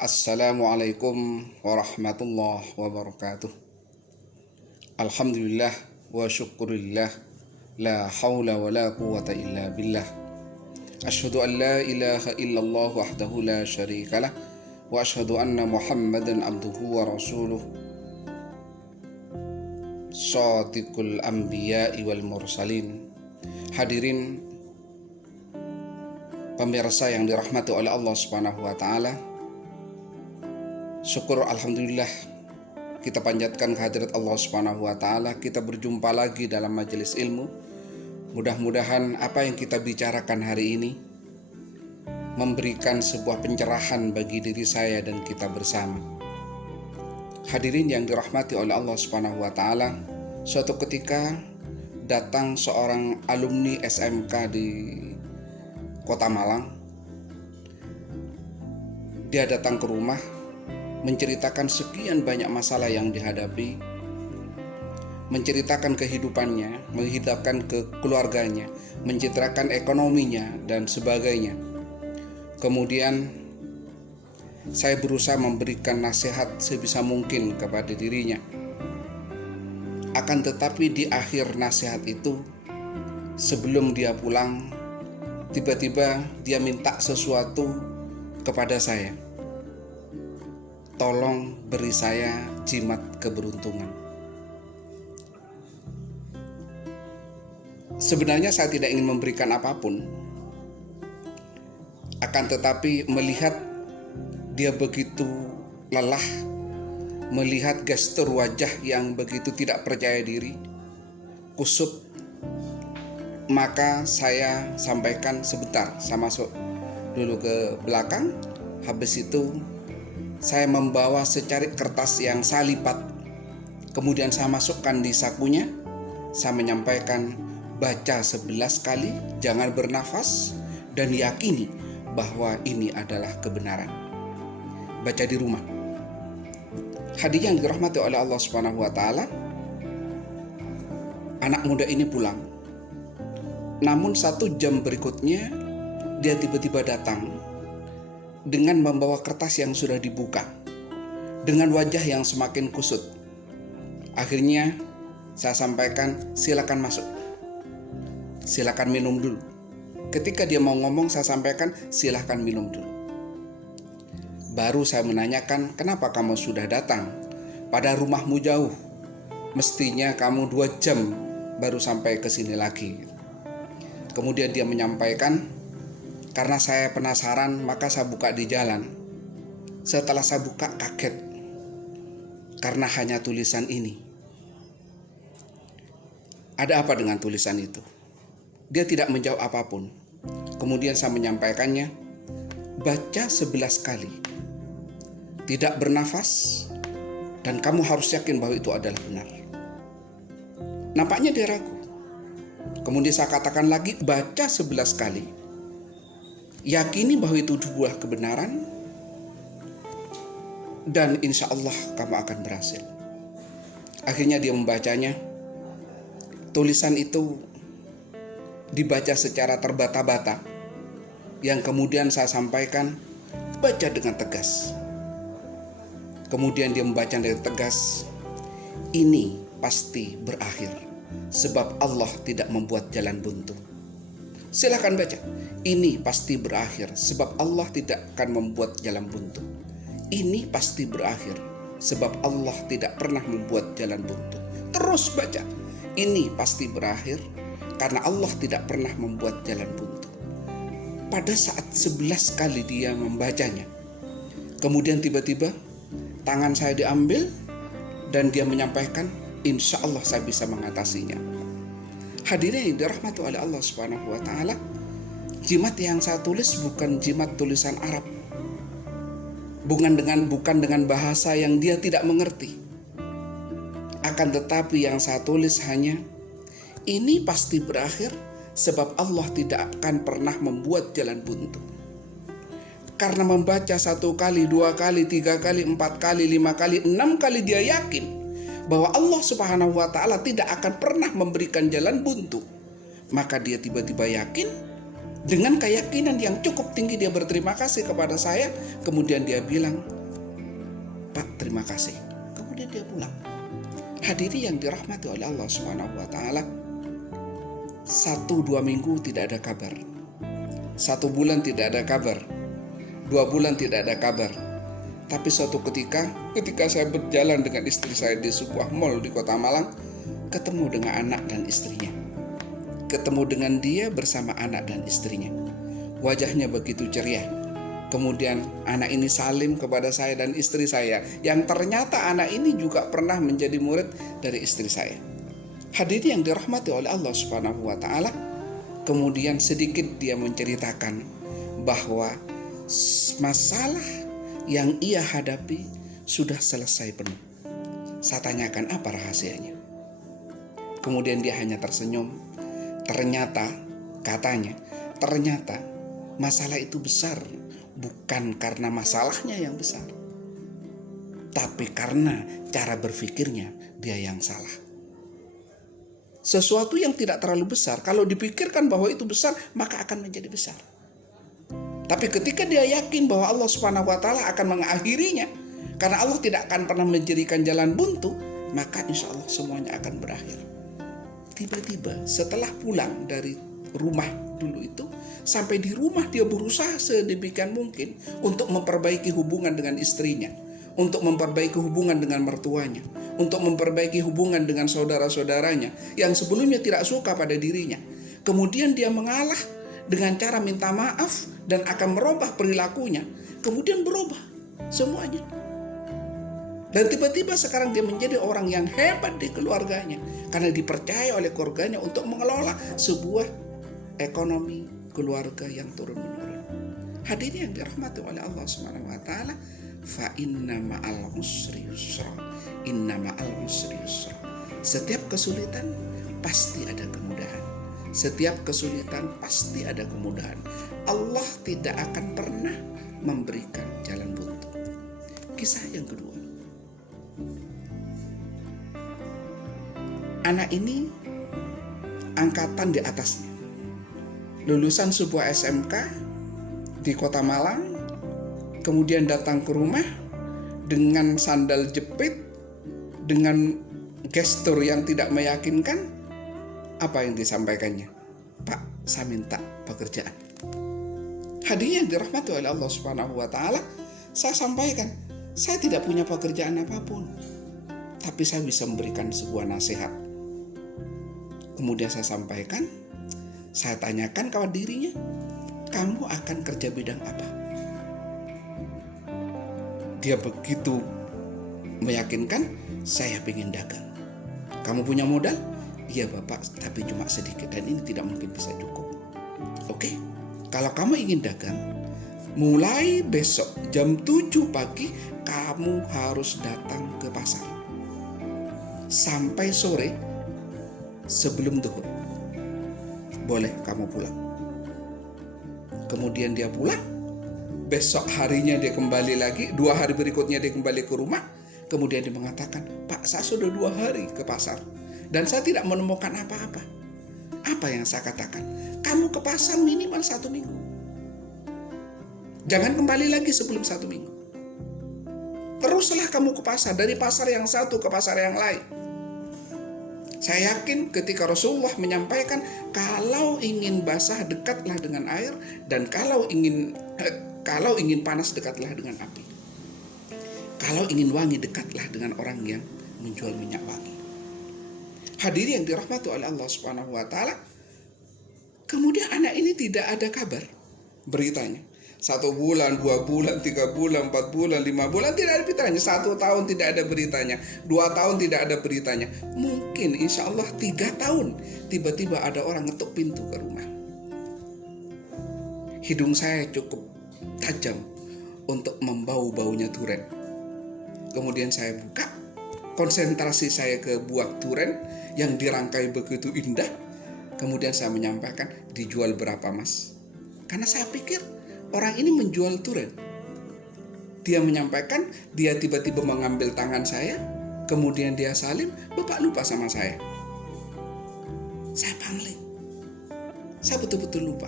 Assalamualaikum warahmatullahi wabarakatuh. Alhamdulillah wa syukurillah. La hawla wa la quwata illa billah. Ashhadu an la ilaha illallah wahdahu la syarikalah. Wa ashhadu anna muhammadan abduhu wa rasuluh. Shadiqul anbiya'i wal mursalin. Hadirin pemirsa yang dirahmati oleh Allah Subhanahu wa taala. Syukur alhamdulillah kita panjatkan kehadirat Allah Subhanahu wa taala. Kita berjumpa lagi dalam majelis ilmu. Mudah-mudahan apa yang kita bicarakan hari ini memberikan sebuah pencerahan bagi diri saya dan kita bersama. Hadirin yang dirahmati oleh Allah Subhanahu wa taala, suatu ketika datang seorang alumni SMK di Kota Malang. Dia datang ke rumah menceritakan sekian banyak masalah yang dihadapi, menceritakan kehidupannya, menghidupkan ke keluarganya, menceritakan ekonominya dan sebagainya. Kemudian saya berusaha memberikan nasihat sebisa mungkin kepada dirinya. Akan tetapi di akhir nasihat itu, sebelum dia pulang, tiba-tiba dia minta sesuatu kepada saya. Tolong beri saya jimat keberuntungan. Sebenarnya saya tidak ingin memberikan apapun. Akan tetapi melihat dia begitu lelah, melihat gestur wajah yang begitu tidak percaya diri, kusut, maka saya sampaikan sebentar, saya masuk dulu ke belakang. Habis itu saya membawa secarik kertas yang saya lipat. Kemudian saya masukkan di sakunya. Saya menyampaikan, baca 11 kali, jangan bernafas, dan yakini bahwa ini adalah kebenaran. Baca di rumah. Hadiah yang dirahmati oleh Allah Subhanahu wa taala, anak muda ini pulang. Namun 1 jam berikutnya dia tiba-tiba datang dengan membawa kertas yang sudah dibuka, dengan wajah yang semakin kusut. Akhirnya saya sampaikan, silakan masuk, silakan minum dulu. Ketika dia mau ngomong, saya sampaikan, silakan minum dulu. Baru saya menanyakan, kenapa kamu sudah datang? Pada rumahmu jauh, mestinya kamu 2 jam baru sampai ke sini lagi. Kemudian dia menyampaikan, karena saya penasaran, maka saya buka di jalan. Setelah saya buka, kaget karena hanya tulisan ini. Ada apa dengan tulisan itu? Dia tidak menjawab apapun. Kemudian saya menyampaikannya, baca 11 kali, tidak bernafas, dan kamu harus yakin bahwa itu adalah benar. Nampaknya dia ragu. Kemudian saya katakan lagi, baca 11 kali, yakini bahwa itu sebuah kebenaran, dan insya Allah kamu akan berhasil. Akhirnya dia membacanya. Tulisan itu dibaca secara terbata-bata, yang kemudian saya sampaikan, baca dengan tegas. Kemudian dia membaca dengan tegas, ini pasti berakhir, sebab Allah tidak membuat jalan buntu. Silakan baca. Ini pasti berakhir, sebab Allah tidak akan membuat jalan buntu. Ini pasti berakhir, sebab Allah tidak pernah membuat jalan buntu. Terus baca. Ini pasti berakhir, karena Allah tidak pernah membuat jalan buntu. Pada saat 11 kali dia membacanya, kemudian tiba-tiba tangan saya diambil, dan dia menyampaikan, insya Allah saya bisa mengatasinya. Hadirin yang dirahmati oleh Allah Subhanahu wa taala, jimat yang saya tulis bukan jimat tulisan Arab. Bukan dengan bahasa yang dia tidak mengerti. Akan tetapi yang saya tulis hanya, ini pasti berakhir, sebab Allah tidak akan pernah membuat jalan buntu. Karena membaca 1 kali, 2 kali, 3 kali, 4 kali, 5 kali, 6 kali dia yakin bahwa Allah Subhanahu wa taala tidak akan pernah memberikan jalan buntu. Maka dia tiba-tiba yakin, Dengan keyakinan yang cukup tinggi dia berterima kasih kepada saya. Kemudian dia bilang, Pak, terima kasih. Kemudian dia pulang. Hadiri yang dirahmati oleh Allah Subhanahu wa taala, 1-2 minggu tidak ada kabar, 1 bulan tidak ada kabar, 2 bulan tidak ada kabar. Tapi suatu ketika saya berjalan dengan istri saya di sebuah mall di Kota Malang, ketemu dengan anak dan istrinya. Ketemu dengan dia bersama anak dan istrinya. Wajahnya begitu ceria. Kemudian anak ini salim kepada saya dan istri saya, yang ternyata anak ini juga pernah menjadi murid dari istri saya. Hadirin yang dirahmati oleh Allah Subhanahu wa taala, kemudian sedikit dia menceritakan bahwa masalah yang ia hadapi sudah selesai penuh. Saya tanyakan apa rahasianya. Kemudian dia hanya tersenyum. Ternyata, katanya, ternyata masalah itu besar. Bukan karena masalahnya yang besar, tapi karena cara berpikirnya dia yang salah. Sesuatu yang tidak terlalu besar, kalau dipikirkan bahwa itu besar, maka akan menjadi besar. Tapi ketika dia yakin bahwa Allah Subhanahu wa taala akan mengakhirinya, karena Allah tidak akan pernah menjadikan jalan buntu, maka insya Allah semuanya akan berakhir. Tiba-tiba setelah pulang dari rumah dulu itu, sampai di rumah dia berusaha sedemikian mungkin untuk memperbaiki hubungan dengan istrinya, untuk memperbaiki hubungan dengan mertuanya, untuk memperbaiki hubungan dengan saudara-saudaranya yang sebelumnya tidak suka pada dirinya. Kemudian dia mengalah dengan cara minta maaf dan akan merubah perilakunya. Kemudian berubah semuanya. Dan tiba-tiba sekarang dia menjadi orang yang hebat di keluarganya, karena dipercaya oleh keluarganya untuk mengelola sebuah ekonomi keluarga yang turun-menurun. Hadirin yang dirahmati oleh Allah Subhanahu wa taala, fa inna ma'al usri yusra. Inna ma'al usri yusra. Setiap kesulitan pasti ada kemudahan. Setiap kesulitan pasti ada kemudahan. Allah tidak akan pernah memberikan jalan buntu. Kisah yang kedua. Anak ini angkatan di atasnya, lulusan sebuah SMK di Kota Malang, kemudian datang ke rumah dengan sandal jepit, dengan gestur yang tidak meyakinkan. Apa yang disampaikannya? Pak, saya minta pekerjaan. Hadirin yang dirahmati oleh Allah Subhanahu wa taala, saya sampaikan, saya tidak punya pekerjaan apapun, tapi saya bisa memberikan sebuah nasihat. Kemudian saya sampaikan, saya tanyakan kepada dirinya, kamu akan kerja bidang apa? Dia begitu meyakinkan, saya ingin dagang. Kamu punya modal? Iya Bapak, tapi cuma sedikit dan ini tidak mungkin bisa cukup. Oke, kalau kamu ingin dagang, mulai besok jam 7 pagi kamu harus datang ke pasar. Sampai sore sebelum zuhur. Boleh kamu pulang. Kemudian dia pulang. Besok harinya dia kembali lagi. 2 hari berikutnya dia kembali ke rumah. Kemudian dia mengatakan, Pak, saya sudah 2 hari ke pasar dan saya tidak menemukan apa-apa. Apa yang saya katakan? Kamu ke pasar minimal 1 minggu. Jangan kembali lagi sebelum 1 minggu. Teruslah kamu ke pasar, dari pasar yang satu ke pasar yang lain. Saya yakin ketika Rasulullah menyampaikan, kalau ingin basah dekatlah dengan air, dan kalau ingin panas dekatlah dengan api. Kalau ingin wangi dekatlah dengan orang yang menjual minyak wangi. Hadirin yang dirahmati oleh Allah Subhanahu wa taala, kemudian anak ini tidak ada kabar beritanya. 1 bulan, 2 bulan, 3 bulan, 4 bulan, 5 bulan tidak ada beritanya. 1 tahun tidak ada beritanya. 2 tahun tidak ada beritanya. Mungkin insya Allah 3 tahun tiba-tiba ada orang ngetuk pintu ke rumah. Hidung saya cukup tajam untuk membau baunya durian. Kemudian saya buka, konsentrasi saya ke buah durian yang dirangkai begitu indah. Kemudian saya menyampaikan, dijual berapa Mas? Karena saya pikir orang ini menjual durian. Dia menyampaikan, dia tiba-tiba mengambil tangan saya, kemudian dia salim, Bapak lupa sama saya. Saya pangling. Saya betul-betul lupa.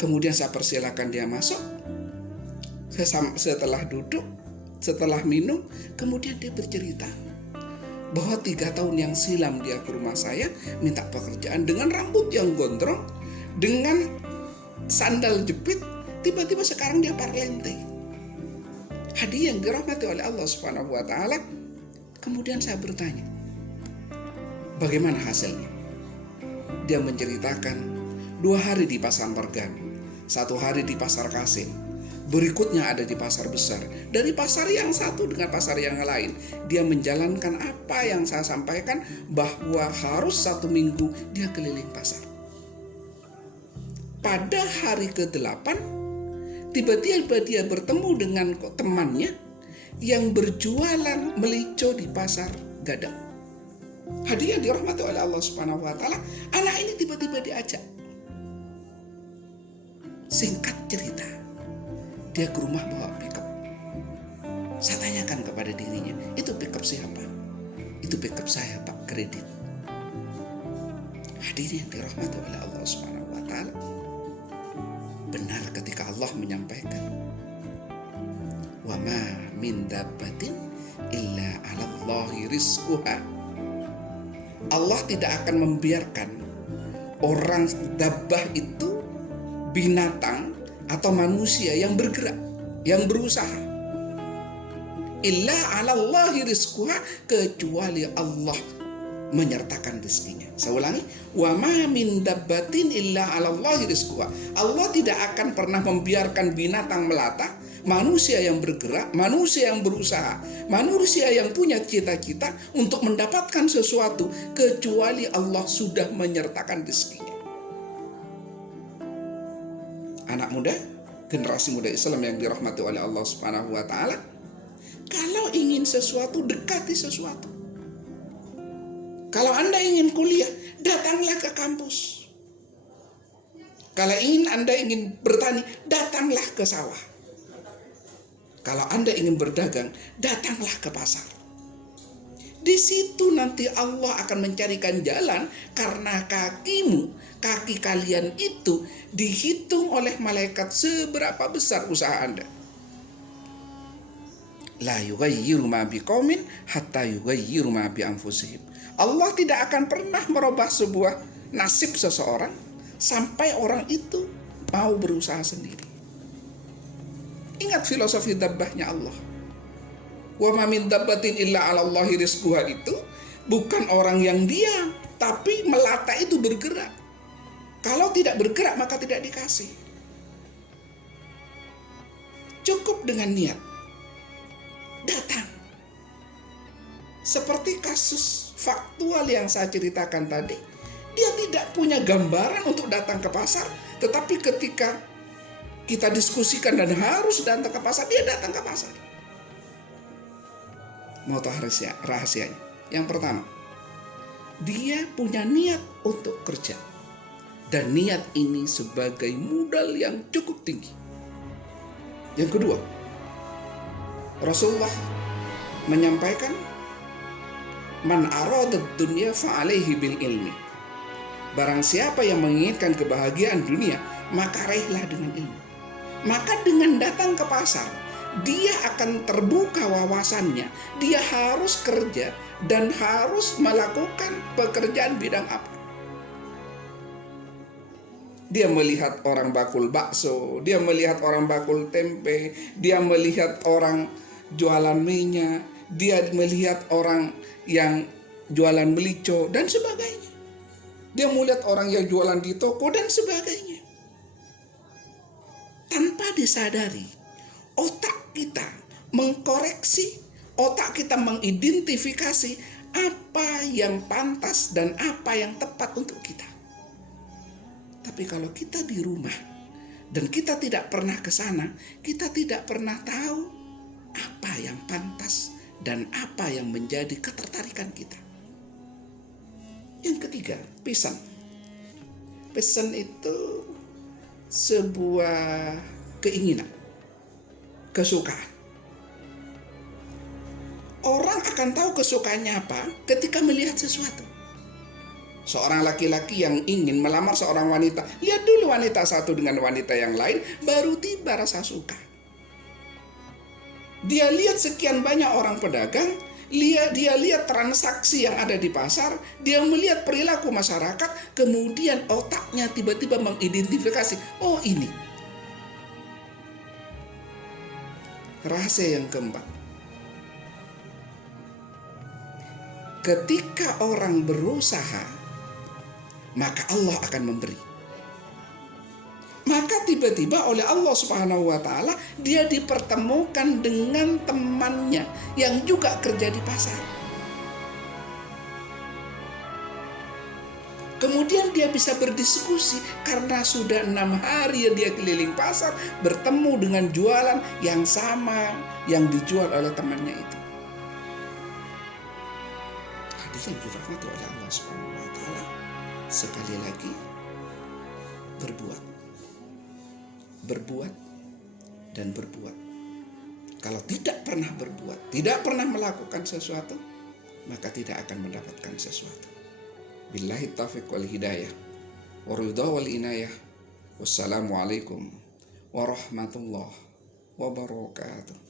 Kemudian saya persilakan dia masuk. Setelah duduk, setelah minum, kemudian dia bercerita bahwa 3 tahun yang silam dia ke rumah saya minta pekerjaan dengan rambut yang gondrong, dengan sandal jepit, tiba-tiba sekarang dia parlente. Hadiah yang dirahmati oleh Allah Subhanahu wa taala. Kemudian saya bertanya, bagaimana hasilnya? Dia menceritakan 2 hari di pasar Mergan, 1 hari di pasar Kasim, berikutnya ada di pasar besar. Dari pasar yang satu dengan pasar yang lain, dia menjalankan apa yang saya sampaikan, bahwa harus 1 minggu dia keliling pasar. Pada hari ke-8, tiba-tiba dia bertemu dengan temannya yang berjualan melico di pasar Gadang. Hadiah dirahmati oleh Allah Subhanahu wa taala, anak ini tiba-tiba diajak. Singkat cerita, dia ke rumah bawa pickup. Saya tanyakan kepada dirinya, itu pickup siapa? Itu pickup saya, Pak, kredit. Hadirin yang dirahmati oleh Allah Subhanahu wa taala. Benar ketika Allah menyampaikan, "Wa ma min dabbatin illa 'alallahi rizquha." Allah tidak akan membiarkan orang dabbah itu, binatang atau manusia yang bergerak, yang berusaha, illa 'alallahi rizquha, kecuali Allah menyertakan rezekinya. Saya ulangi, wa ma min dabbatin illa 'alallahi rizquha. Allah tidak akan pernah membiarkan binatang melata, manusia yang bergerak, manusia yang berusaha, manusia yang punya cita-cita untuk mendapatkan sesuatu, kecuali Allah sudah menyertakan rezekinya. Anak muda, generasi muda Islam yang dirahmati oleh Allah Subhanahu wa taala, kalau ingin sesuatu, dekati sesuatu. Kalau Anda ingin kuliah, datanglah ke kampus. Kalau Anda ingin bertani, datanglah ke sawah. Kalau Anda ingin berdagang, datanglah ke pasar. Di situ nanti Allah akan mencarikan jalan, karena kaki kalian itu dihitung oleh malaikat seberapa besar usaha Anda. La yughayyiru ma biqaumin hatta yughayyiru ma bi anfusihim. Allah tidak akan pernah merubah sebuah nasib seseorang sampai orang itu mau berusaha sendiri. Ingat filosofi dabbahnya Allah. Wa ma min dabbatin illa 'alallahi rizquha itu bukan orang yang diam, tapi melata itu bergerak. Kalau tidak bergerak maka tidak dikasih. Cukup dengan niat. Datang. Seperti kasus faktual yang saya ceritakan tadi, dia tidak punya gambaran untuk datang ke pasar, tetapi ketika kita diskusikan dan harus datang ke pasar, dia datang ke pasar. Mau tahu rahasianya? Yang pertama, dia punya niat untuk kerja, dan niat ini sebagai modal yang cukup tinggi. Yang kedua, Rasulullah menyampaikan, man aradad dunya fa'alaihi bil ilmi. Barang siapa yang menginginkan kebahagiaan dunia, maka raihlah dengan ilmu. Maka dengan datang ke pasar, dia akan terbuka wawasannya. Dia harus kerja dan harus melakukan pekerjaan bidang apa. Dia melihat orang bakul bakso, dia melihat orang bakul tempe, dia melihat orang jualan minyak, dia melihat orang yang jualan melico dan sebagainya. Dia melihat orang yang jualan di toko dan sebagainya. Tanpa disadari, otak kita mengkoreksi, otak kita mengidentifikasi apa yang pantas dan apa yang tepat untuk kita. Tapi kalau kita di rumah dan kita tidak pernah ke sana, kita tidak pernah tahu apa yang pantas dan apa yang menjadi ketertarikan kita. Yang ketiga, pesan. Pesan itu sebuah keinginan, kesukaan. Orang akan tahu kesukaannya apa ketika melihat sesuatu. Seorang laki-laki yang ingin melamar seorang wanita, lihat dulu wanita satu dengan wanita yang lain, baru tiba rasa suka. Dia lihat sekian banyak orang pedagang, dia lihat transaksi yang ada di pasar, dia melihat perilaku masyarakat, kemudian otaknya tiba-tiba mengidentifikasi, oh ini. Rahasia yang keempat. Ketika orang berusaha, maka Allah akan memberi. Maka tiba-tiba oleh Allah Subhanahu wa Ta'ala dia dipertemukan dengan temannya yang juga kerja di pasar. Kemudian dia bisa berdiskusi karena sudah 6 hari dia keliling pasar, bertemu dengan jualan yang sama yang dijual oleh temannya itu. Hadirin dirahmati oleh Allah Subhanahu wa Ta'ala. Sekali lagi, berbuat dan berbuat. Kalau tidak pernah berbuat, tidak pernah melakukan sesuatu, maka tidak akan mendapatkan sesuatu. Billahi taufiq wal hidayah, wa ridha wal inayah. Wassalamualaikum warahmatullahi wabarakatuh.